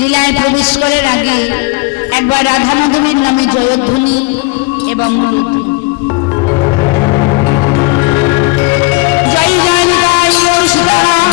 লীলায় প্রবেশ করার আগে একবার রাধা মাধবের নামে জয়ধ্বনি এবং জয় জয় নিতাই গৌর সীতারাম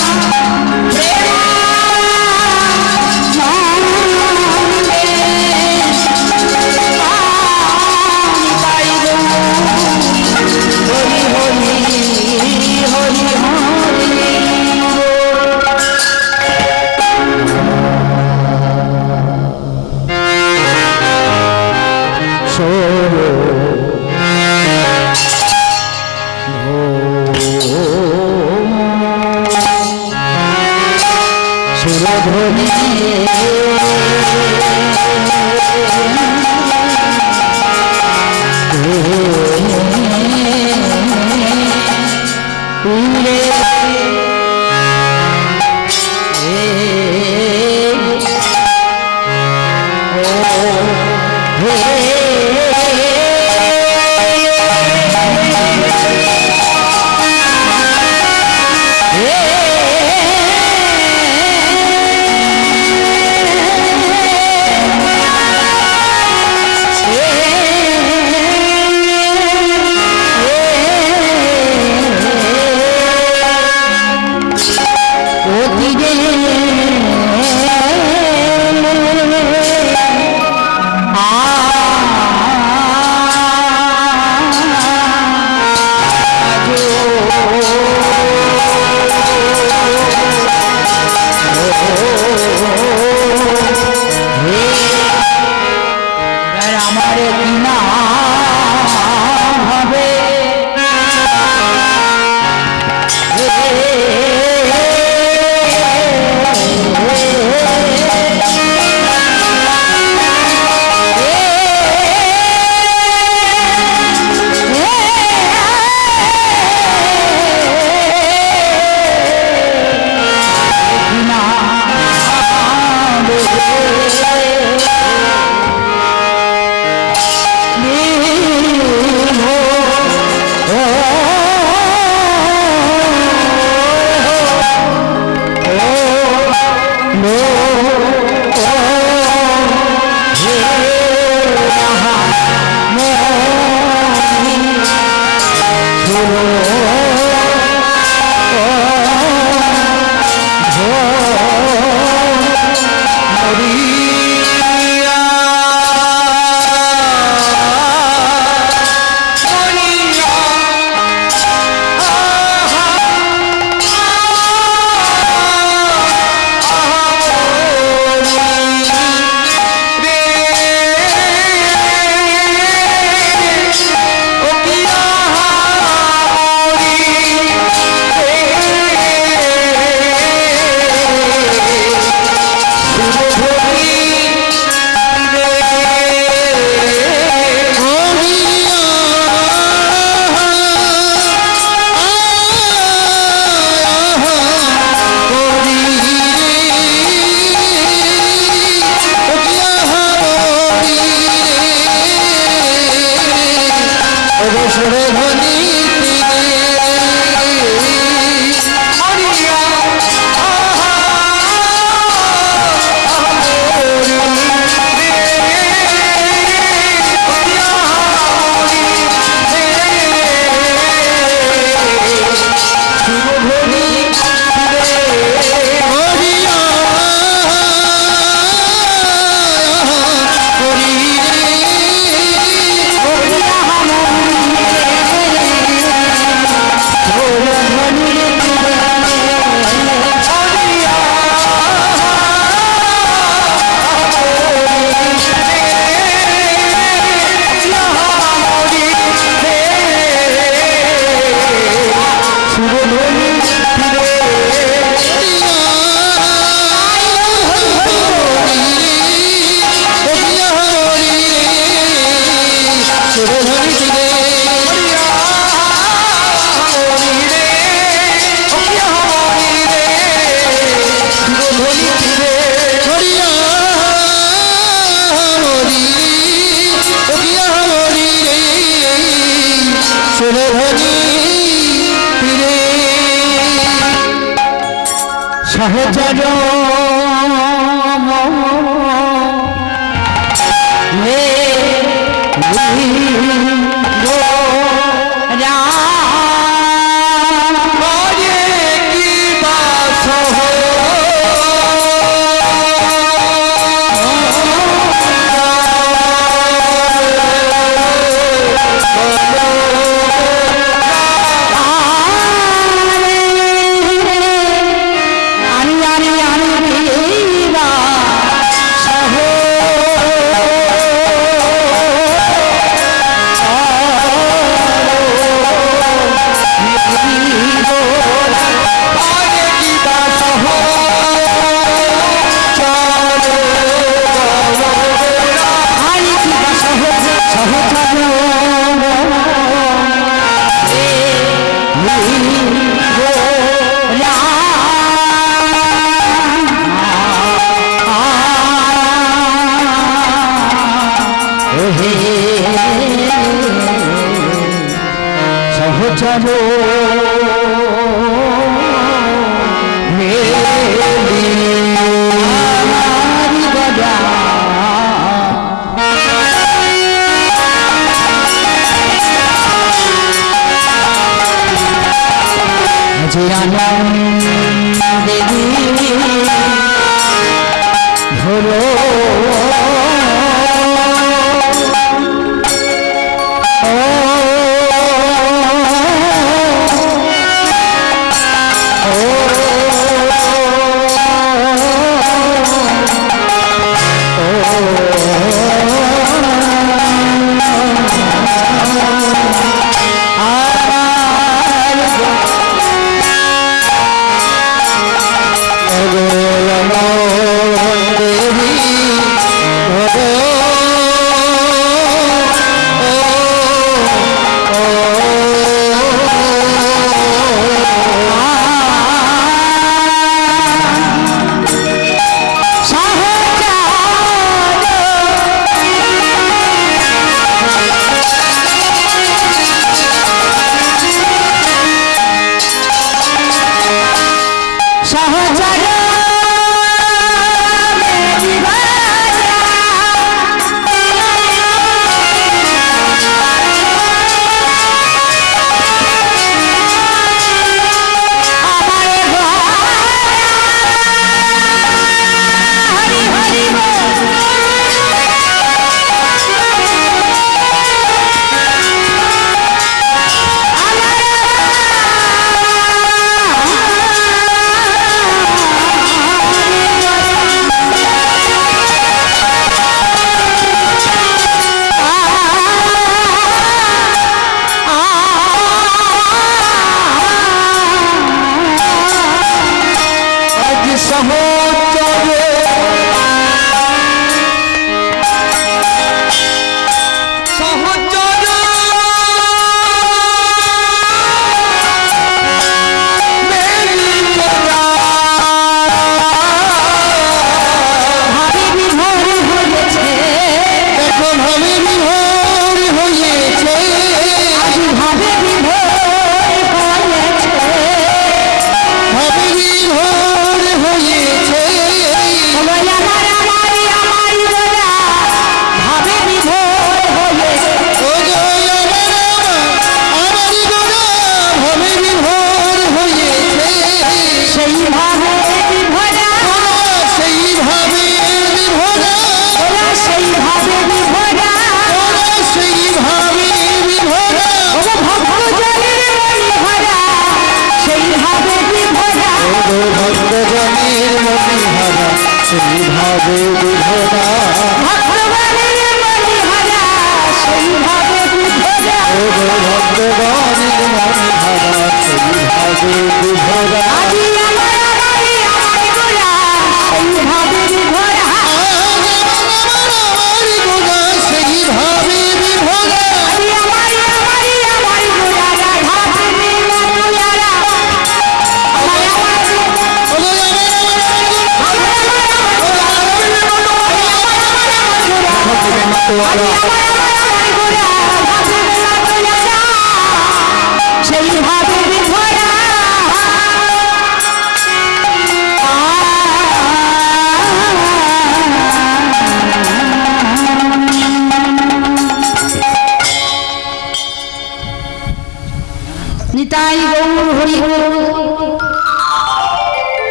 सहचर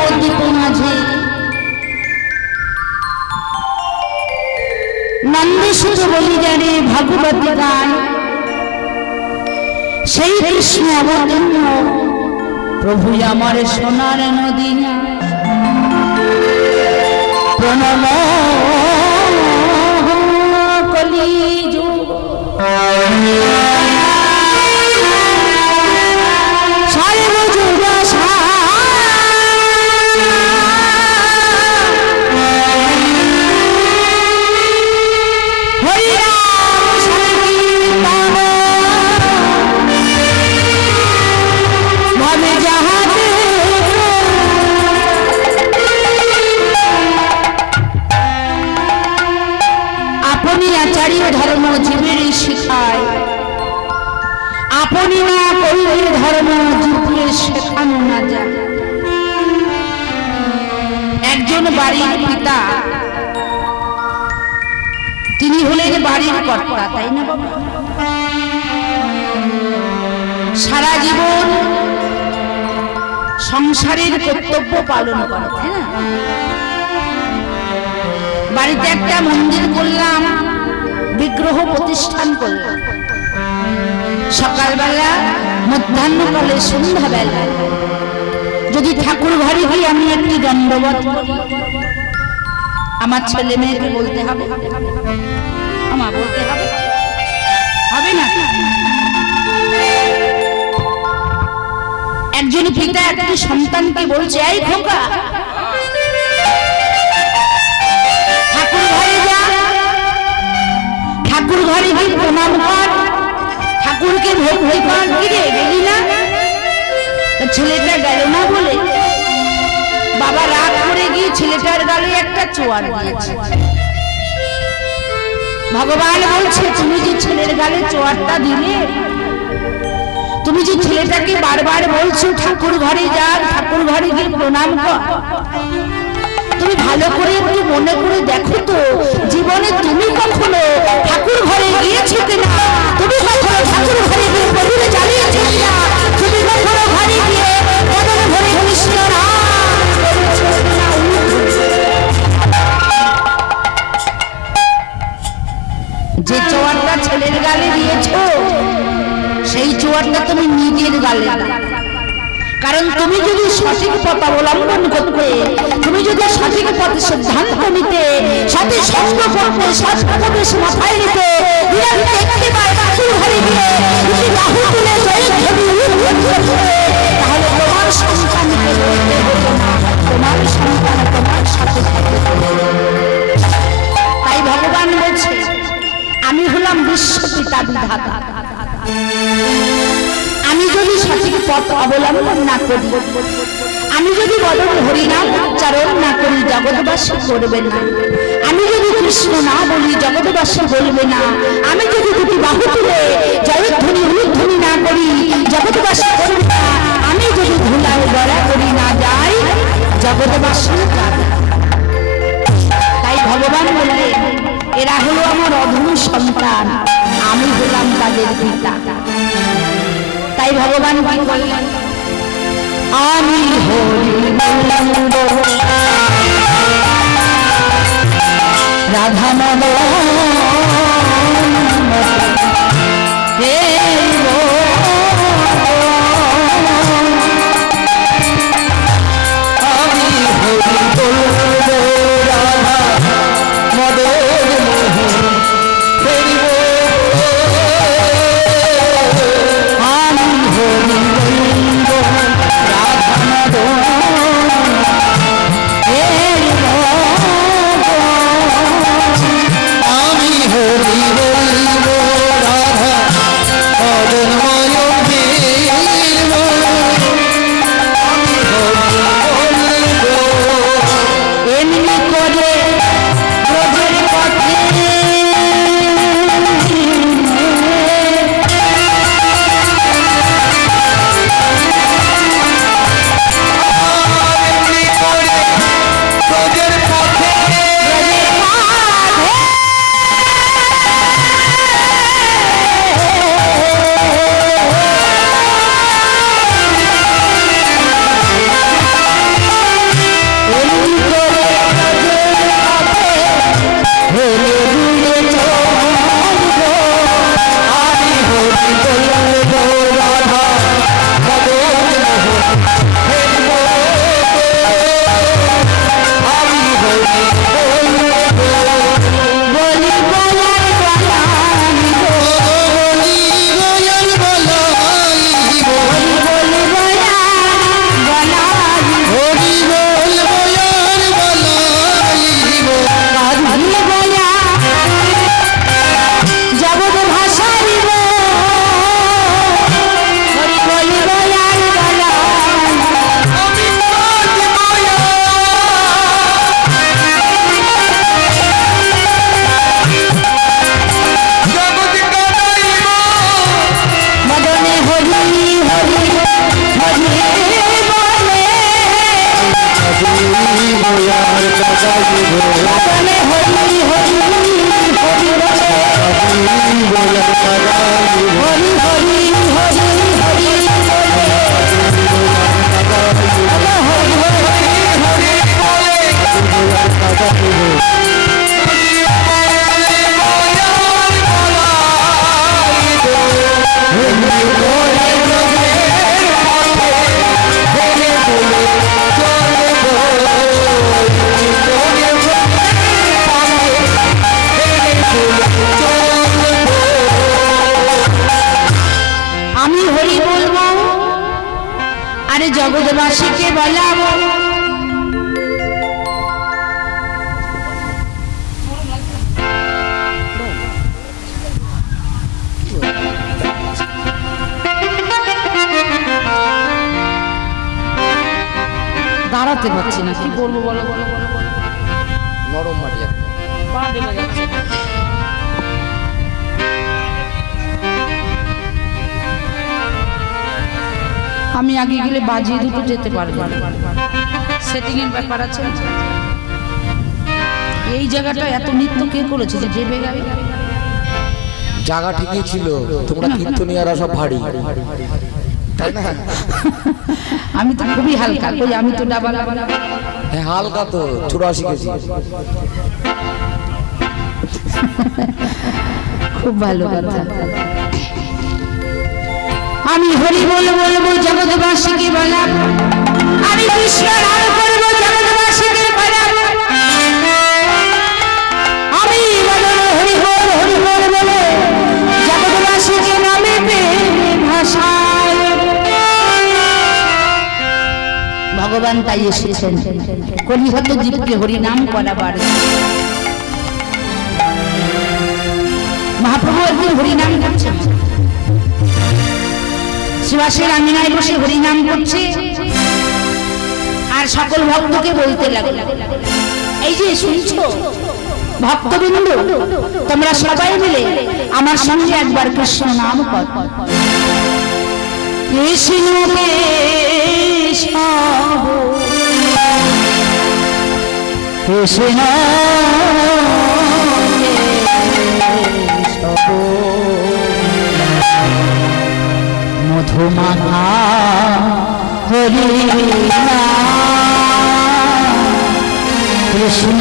নবদ্বীপ মাঝে নন্দেশ্বর বলি জানে ভাগবতী গায় সেই কৃষ্ণ অবতীর্ণ প্রভু আমার সোনার নদী প্রণম কলিযুগ সর্বযুগ ধর্ম জীবের শিখায় আপনি না করলে ধর্ম জীবকে শেখানো না যায়। একজন বাড়ির পিতা, তিনি হলেন বাড়ির কর্তা, তাই না বাবা? সারা জীবন সংসারের কর্তব্য পালন করে, তাই না? বাড়িতে একটা মন্দির করলাম, বিগ্রহ প্রতিষ্ঠান করলাম, সকালবেলা মধ্যাহ্নকালে সন্ধ্যাবেলা যদি ঠাকুর ঘরে গিয়ে আমি একটি দণ্ডবত করি, আমার ছেলে মেয়েকে বলতে হবে, আমার বলতে হবে, হবে না? একজন পিতা একটি সন্তানকে বলছে, এই খোকা ঠাকুর ঘরে যা, ঠাকুর ঘরে গিয়ে প্রণাম কর, ঠাকুরকে ভোগ ভোগ কর। কিরে গেলি না? ছেলেটা গেল না বলে বাবা রাগ করে গিয়ে ছেলেটার গালে একটা চোয়ার দিয়েছে। ভগবান বলছে, তুমি যে ছেলের গালে চোয়ারটা দিলে, তুমি যে ছেলেটাকে বারবার বলছো ঠাকুর ঘরে যা, ঠাকুর ঘরে গিয়ে প্রণাম কর, তুমি ভালো করে একটু মনে করে দেখো তো, জীবনে তুমি কখনো ঠাকুর ঘরে গিয়েছো কিনা? তুমি কখনো ঠাকুর ঘরে গিয়ে প্রভুরে জ্বালিয়েছো কিনা? তুমি কখনো ঘরে গিয়ে বদনে ভরে কৃষ্ণ নাম করেছো কিনা? যে চোয়ারটা ছেলের গালে দিয়েছো, সেই চোয়ারটা তুমি নিজের গালে, কারণ তুমি যদি সঠিক পথ অবলম্বন করতে, তুমি যদি সঠিক পথে সিদ্ধান্ত নিতে, সঠিক সঙ্গ করতে, সৎপদেশ মাথায় নিতে, তাহলে তোমার সন্তানকে বলতে হতো না, তোমার সন্তান তোমার সাথে থাকবে। তাই ভগবান বলছে, আমি হলাম বিশ্বপিতা বিধাতা, আমি যদি সঠিক পথ অবলম্বন না করি, আমি যদি বদন হরিনাম উচ্চারণ না করি, জগৎবাসী করবে না। আমি যদি কৃষ্ণ না বলি, জগৎবাসী বলবে না। আমি যদি দুটি বাহু তুলে জয়ধ্বনি উলুধ্বনি না করি, জগৎবাসী করবে না। আমি যদি ধুলায় গড়া করি না যাই, জগৎবাসী যাবে। তাই ভগবান বললেন, এরা হলো আমার অধম সন্তান, আমি হলাম তাদের পিতা। তাই ভগবান কি বললেন, আমি হরি রাধা মদন হে আমি আরে জগৎবাসীকে বলাবো দাঁড়াতে পারছি না, কি বলবো বলো, নরম মাটি পা ঢেলে যাচ্ছে। আমি আগে গেলে বাজিয়ে দুটো যেতে পারবো, সেটিং এর ব্যাপার আছে। এই জায়গাটা এত নৃত্য কে করেছে যে দেবে গেল? জায়গা ঠিকই ছিল, তোমরা কীর্তনিয়ারা সব ভারী, তাই না? আমি তো খুবই হালকা, কই আমি তো ডাবা। হ্যাঁ হালকা তো, 84 কেজি। খুব ভালো কথা। আমি হরি বলবো জগৎবাসীকে বলাবো, আমি কৃষ্ণ নাম করবো জগৎবাসীকে বলাবো, আমি হরি বল বলে জগৎবাসীকে নামে ভাষায়। ভগবান তাই এসেছেন কলিহত জীবকে হরি নাম করাবার। মহাপ্রভু একদিন হরি নাম করছেন, শিবাসের আঙিনায় বসে হরি নাম করছে, আর সকল ভক্তকে বলতে লাগলো, এই যে শুনছো ভক্তবৃন্দ, তোমরা সবাই মিলে আমার সঙ্গে একবার কৃষ্ণ নাম কর। কৃষ্ণ কৃষ্ণ মধুমাখা হরি কৃষ্ণ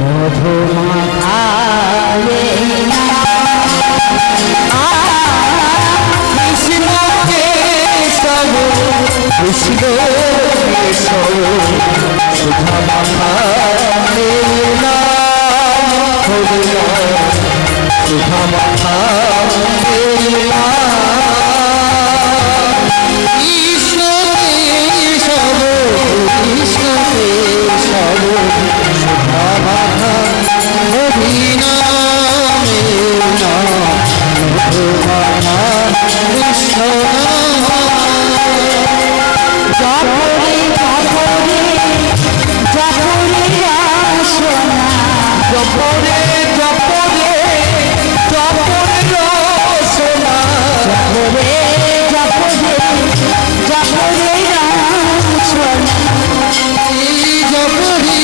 মধুমাখা কৃষ্ণ কেশব কৃষ্ণ কেশব সুধা মাখা সুধা মাখা কৃষ্ণ কেশব কৃষ্ণ কেশব সুধা মাখা হরিনামে মধুমাখা কৃষ্ণ জপরে জপরে জপরে আসনা জপরে জপরে জপরে রসনা জপরে জপরে জপরে আসনা জপরে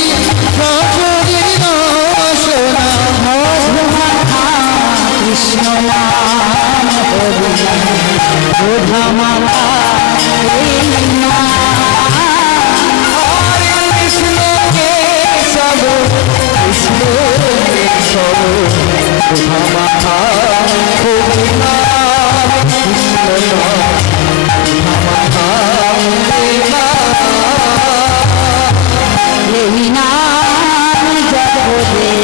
জপরে রসনা মধুমাখা কৃষ্ণ নাম হরি মধুমাখা কৃষ্ণ কেশব কৃষ্ণ কেশব সুধা মাখা হরিনা কৃষ্ণ সুধা মাখা হরিনা এই নাম জপরে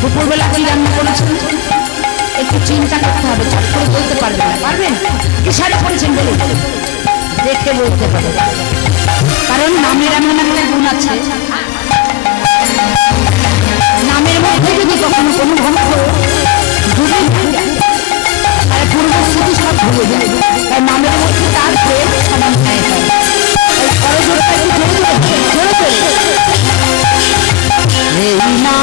দুপুরবেলা কি রান্না করেছেন একটু চিন্তা করতে হবে, চট করে বলতে পারবেন না। পারবেন? কি শাড়ি পরেছেন বলুন, দেখে বলতে পারবেন। কারণ নামের এমন একটা গুণ আছে, নামের মধ্যে যদি কখনো কোনো ভক্ত ডুবে যায় তার পূর্ব স্মৃতি সব ভুলে যায়, তাই নামের মধ্যে তার প্রেম সমান হয়। করজোড়টা একটু জোরে জোরে এই না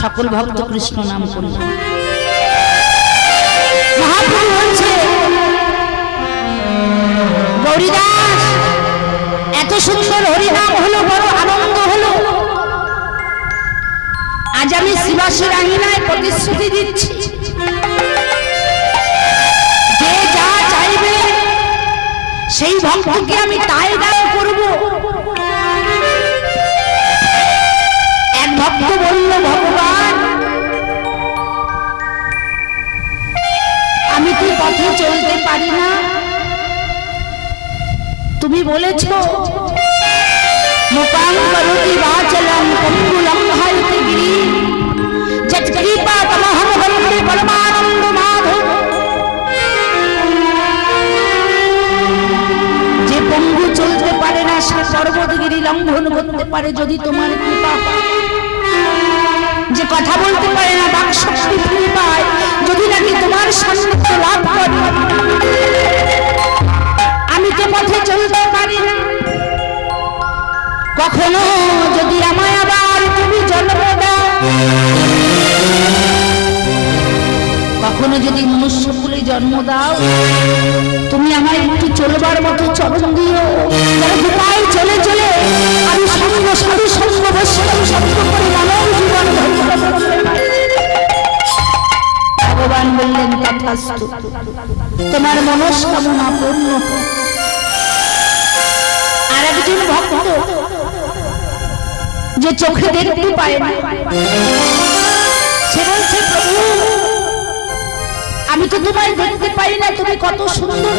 সকল ভক্ত কৃষ্ণ নাম করলেন। মহাপ্রভু বলছে গৌরীদাস এত সুন্দর হরিনাম হলো, বড় আনন্দ হলো। আজ আমি শিবাসীর আঙিনায় প্রতিশ্রুতি দিচ্ছি, যে যা চাইবে সেই ভক্তকে আমি তাই দান করব। এক ভক্ত বলল, ভগবান আমি তো পথে চলতে পারি না, তুমি বলেছ মুকাম করোতি বাচলম পঙ্গুলম হাইতে গিরি যৎ কৃপা তমহম বন্দে পরমানন্দ মাধব। যে পঙ্গু চলতে পারে না সে পর্বতগিরি লঙ্ঘন করতে পারে যদি তোমার কৃপা হয়। যে কথা বলতে পারে না বাক শক্তি ফিরে পায় যদি নাকি তোমার সান্নিধ্য লাভ করে। আমি তো পথে চলতে পারি না, কখনো যদি আমায় আবার তুমি জন্ম দাও, কখনো যদি মনুষ্যকুলে জন্ম দাও, তুমি আমায় একটু চলবার মতো চরণ দিও, উপায় চলে চলে আমি সঙ্গ সাধু সঙ্গ বৈষ্ণব সঙ্গ করে মানব জীবন ভগবান বললেন তথাস্তু, তোমার মনস্কামনা পূর্ণ। আর একজন ভক্ত যে চোখে দেখতে পায় না, সে বলছে প্রভু আমি তো তোমায় দেখতে পাই না, তুমি কত সুন্দর,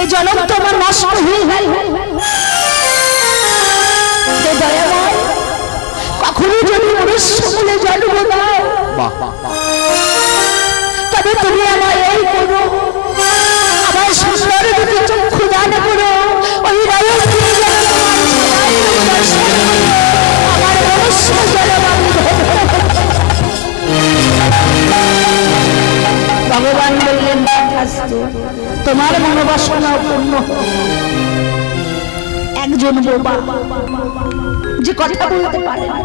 এই জনম তো আমার নষ্ট হয়ে গেল। দয়াময় কখনো যদি মনুষ্যকুলে জন্ম দাও, তবে তুমি আমায় এই করো, আমার সুন্দর দুটি চক্ষু দান করো, ওই রায়ক আমার মনুষ্য ভগবান বললেন তোমার মনোবাসনা পূর্ণ। একজন বোবা যে কথা বলতে পারে না,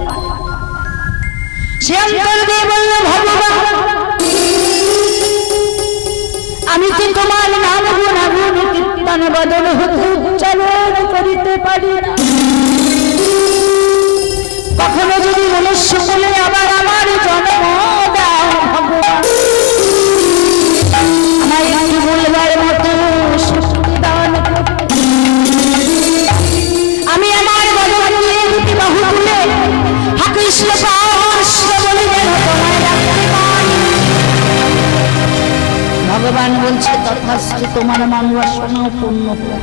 সে অন্তর দিয়ে বলল ভগবান আমি তো তোমার নাম গুণাগুণ কীর্তন বদন হতে উচ্চারণ করিতে পারি না। কখনো যদি মনুষ্য বলে আবার আমার জন্ম দাও ভগবান, আমায় একটু বলবার মতো শক্তি দান। আমি আমার বদন দিয়ে দুটি বাহু তুলে হা কৃষ্ণ কৃষ্ণ বলে যেন তোমায় রাখতে পারি। ভগবান বলছে তথাস্তু, তোমার মনোবাসনা পূর্ণ হোক।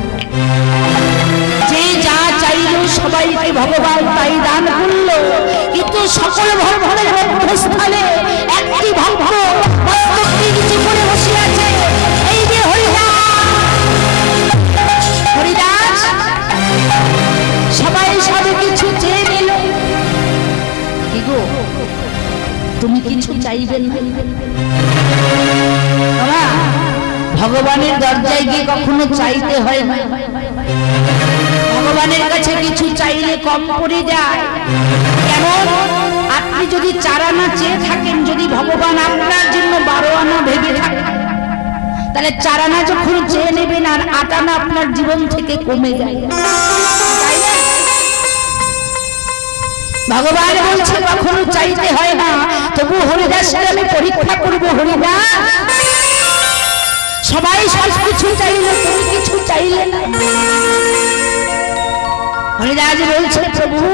যে যা চাইল সবাইকে ভগবান তাই দান করল, কিন্তু সকল ভক্তের মধ্যস্থলে একটি ভক্ত মস্তকটি নিচু করে বসে আছে, এই যে হরিদাস। হরিদাস সবাই সব কিছু চেয়ে নিল, কি গো তুমি কিছু চাইবেন না? ভগবানের দরজায় গিয়ে কখনো চাইতে হয় না। ভগবানের কাছে কিছু চাইলে কম পড়ে যায়। কেমন? আপনি যদি 4 আনা চেয়ে থাকেন, যদি ভগবান আপনার জন্য 12 আনা ভেবে থাকেন, তাহলে 4 আনা যখন চেয়ে নেবেন আর 8 আনা আপনার জীবন থেকে কমে যায়। ভগবান বলছে কখনো চাইতে হয় না। তবু হরিদাসকে আমি পরীক্ষা করবো। হরিদাস সবাই সব কিছু চাইলে, তুমি কিছু চাইলে না। হরিদাস বলছে প্রভু,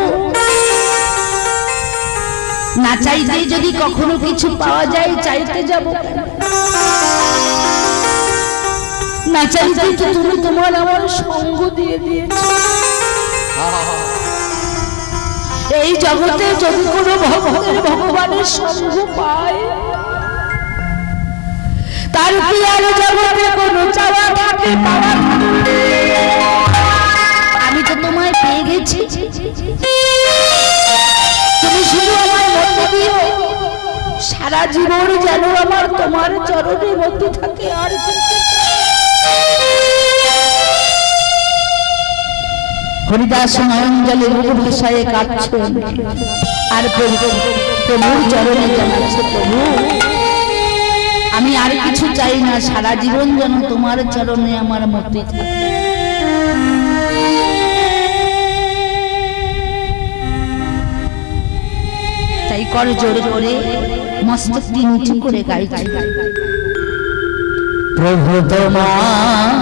না চাইতেই যদি কখনো কিছু পাওয়া যায় চাইতে যাব? না চাইতেই তো তুমি তোমার আমার সঙ্গ দিয়ে দিয়েছো। এই জগতে যদি কোনো ভক্তের ভগবানের সঙ্গ পায়, তার কি আর জগতে কোনো চাওয়া থাকে? আমি তো তোমায় পেয়ে গেছি, তুমি শুধু আমার মধ্যে দিও, সারা জীবন যেন আমার তোমার চরণে মধ্যে থাকে। আর হরিদাস নয়ন জলে মুখ ভাষায় কাঁদছেন আর প্রভুর চরণে জানাচ্ছে, প্রভু আমি আর কিছু চাই না, সারা জীবন যেন তোমার চরণে আমার মধ্যে থাকে। তাই কর জোর করে মস্তকটি নিচু করে গাইছি, প্রভু তোমার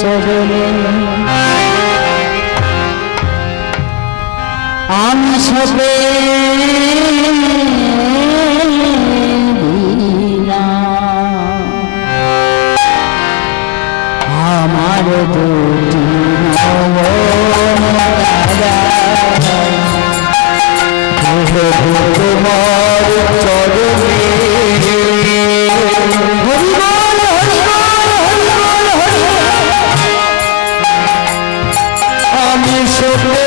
চরণে আমি সবে আমার দুটি তোমার চরণে আমি সবে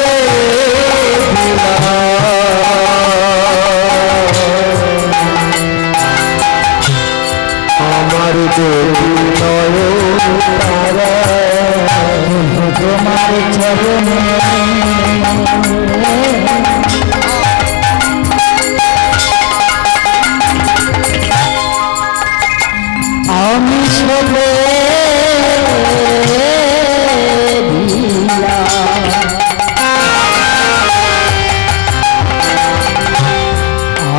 আমার তোমার চরণে আমি সবে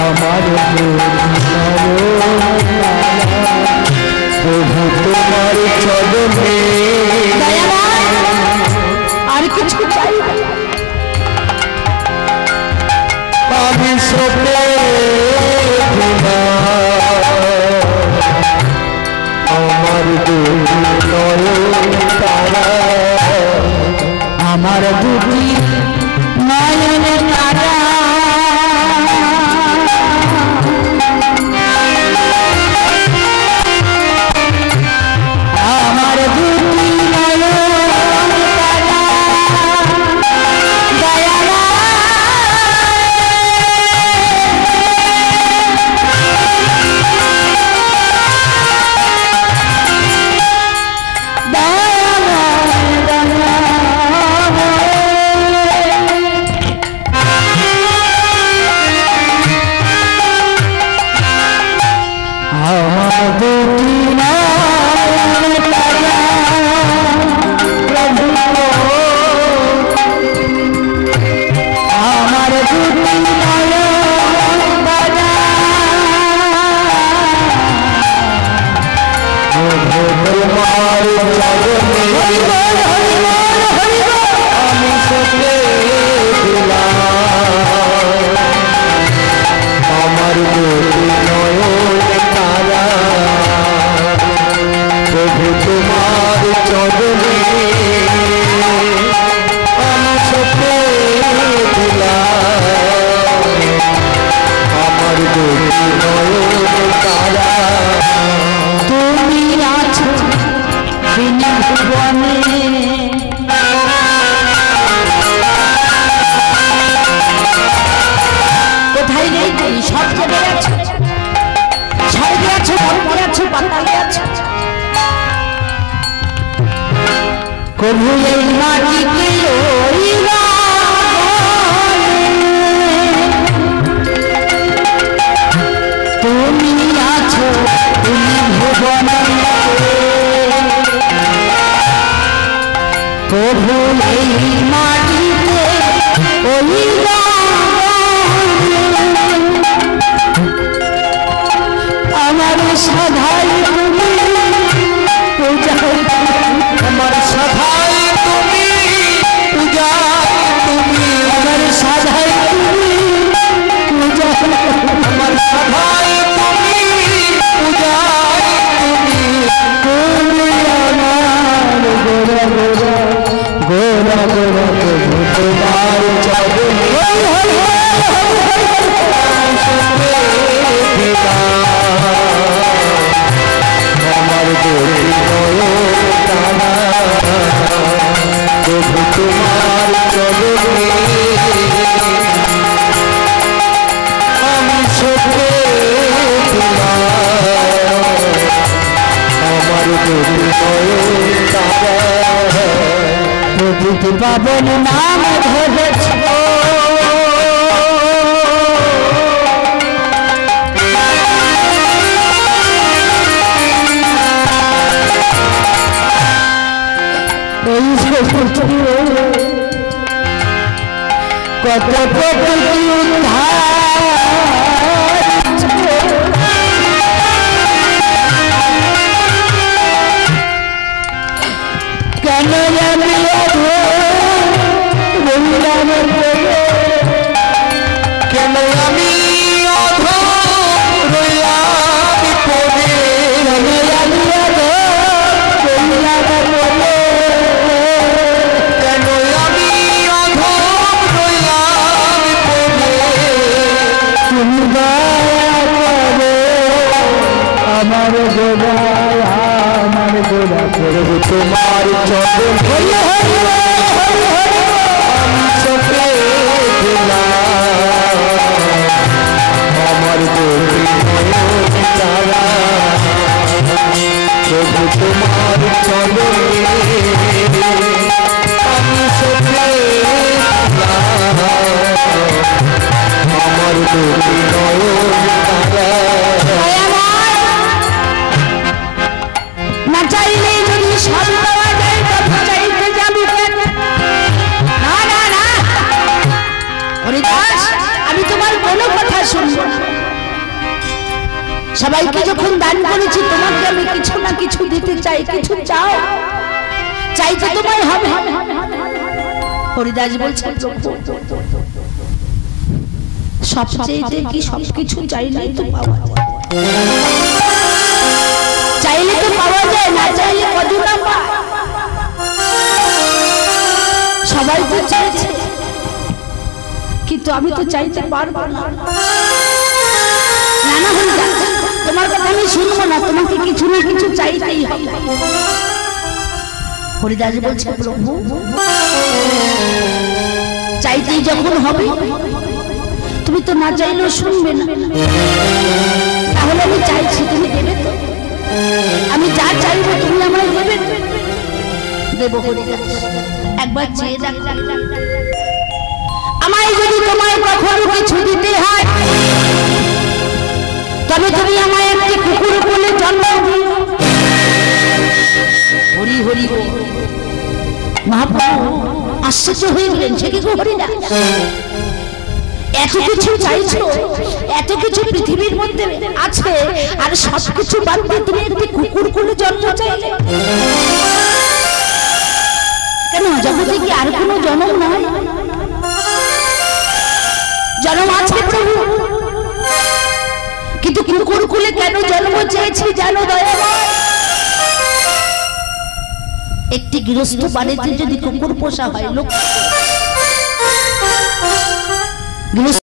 আমার প্রভু তোমার চরণে। আর কিছু চাই না। আমার দুটি নয়ন তারা প্রভু আমার দুটি নয়ন তারা প্রভু তোমার চরণে আমি সপে দিলাম আমার দুটি নয়ন তারা প্রভু তোমার চরণে আমি সপে দিলাম আমার দুটি নয়ন তারা তুমি আছো ভুবনে কোথায় নেই তুমি সব জায়গায় আছো স্বর্গে আছো নরকে আছো পাতালে আছো কবু এই মাটিতে রইবা তুমি আছো তুমি ভুবনে প্রভু এই মাটিতে রইবা আমার সদাই তুমি পূজা আমার সদাই তুমি পূজা তুমি আমার সদাই তুমি পূজা আমার সদাই তুমি পূজা তুমি তুমি আমার গোরা গোরা গোরা গোরা প্রভু তোমার চরণে আমার দুটি নয়ন তারা প্রভু তোমার চরণে আমি সপে দিলাম আমার দুটি নয়ন তারা প্রভু পাবন নাম ধরেছ কত প্রকৃতি কেন আমি কেন আমি আমার গোরা আমার গোরা প্রভু তোমার চরণে আমি সপে দিলাম আমার দুটি নয়ন তারা প্রভু তোমার চরণে আমি সপে দিলাম আমার দুটি নয়ন তারা না চাইলে যদি সব পাওয়া যায় তবে চাইতে যাবি না না না হরিদাস আমি তোমার কোনো কথা শুনব না সবাইকে যখন দান করেছি তোমাকে আমি কিছু না কিছু দিতে চাই কিছু চাও চাইতে তোমায় হবে হরিদাস বলছে সব চাইতে কি সব কিছু চাইলেই তো পাওয়া যায় চাইলে তো পাওয়া যায় না চাইলে কতটা পায় সবাই তো চাইছে কিন্তু আমি তো চাইতে পারবো না না না হরিদাস তোমার কথা আমি শুনবো না তোমাকে কিছু না কিছু চাইতেই হবে হরিদাস বলছে প্রভু চাইতেই যখন হবে তুমি তো না চাইলেও শুনবে না তাহলে আমি চাইছি তুমি দেবে তো আমি যা চাইবো তুমি আমায় দেবে দেব হরিদাস একবার চেয়ে দেখ আমায় যদি তোমায় কখনো কিছু দিতে হয় তবে তুমি আমায় একটি কুকুর কোলে জন্ম দিও। হরি হরি বল। মহাপ্রভু আশ্চর্য হয়ে গেলেন, সে কি হরি না? এত কিছু চাইছো, এত কিছু পৃথিবীর মধ্যে আছে, আর সবকিছু বাদ দিয়ে তুমি একটি কুকুর কোলে জন্ম চাইলে কেন? জগতে কি আর কোনো জন্ম নাই? জন্ম আছে প্রভু, কিন্তু কুকুর কোলে কেন জন্ম চেয়েছি জানো দয়াময়? একটি গৃহস্থ বাড়িতে যদি কুকুর পোষা হয়, লোক গৃহস্থ